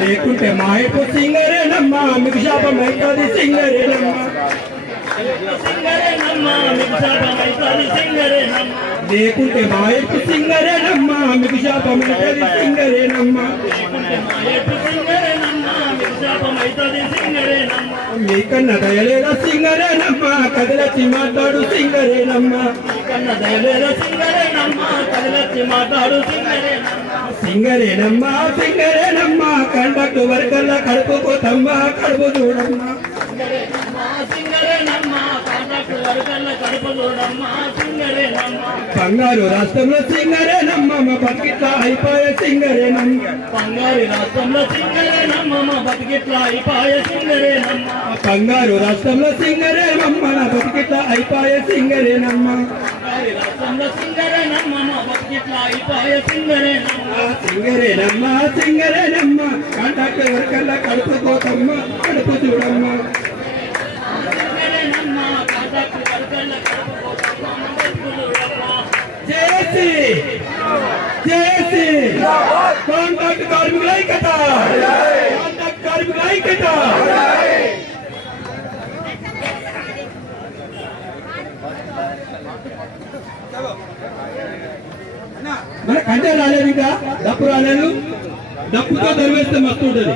లేకుంటే మాయకు సింగరేనమ్మా మీకు శాపమైతుంది సింగరేనమ్మా లేకుంటే మాయకు సింగరేనమ్మా మీకు శాపమైతుంది సింగరేనమ్మా మీకన్నా దయలేదా సింగరేనమ్మా కదిలచ్చి మాట్లాడు సింగరేనమ్మా సింగరేనమ్మా సింగరేనమ్మా కండక్టు వర్గల్ల కడుపుకోతమ్మా కడుపు చూడమ్మా బంగారు రాష్ట్రంలో సింగరేనమ్మ మా బతికిట్లా అయిపోయే సింగరేనమ్మ బంగారు రాష్ట్రంలో సింగరేనమ్మ మా బతికిట్లా అయిపోయే సింగరేనమ్మ బంగారు రాష్ట్రంలో సింగరేనమ్మ నా బతికిట్లా అయిపోయే సింగరేనమ్మ సింగరేనమ్మ సింగరేనమ్మ కాంటాక్ట్ వర్కల్లా కడుపుకోతమ్మ కడుపు చూడమ్మ జేఏసీ జేఏసీ కాంట్రాక్ట్ కార్మికుల ఐక్యత కాంట్రాక్ట్ కార్మికుల ఐక్యత మన కంటే రాలేదు ఇంకా డప్పు రాలేదు డప్పుతో దరివేస్తే మస్తు ఉంటుంది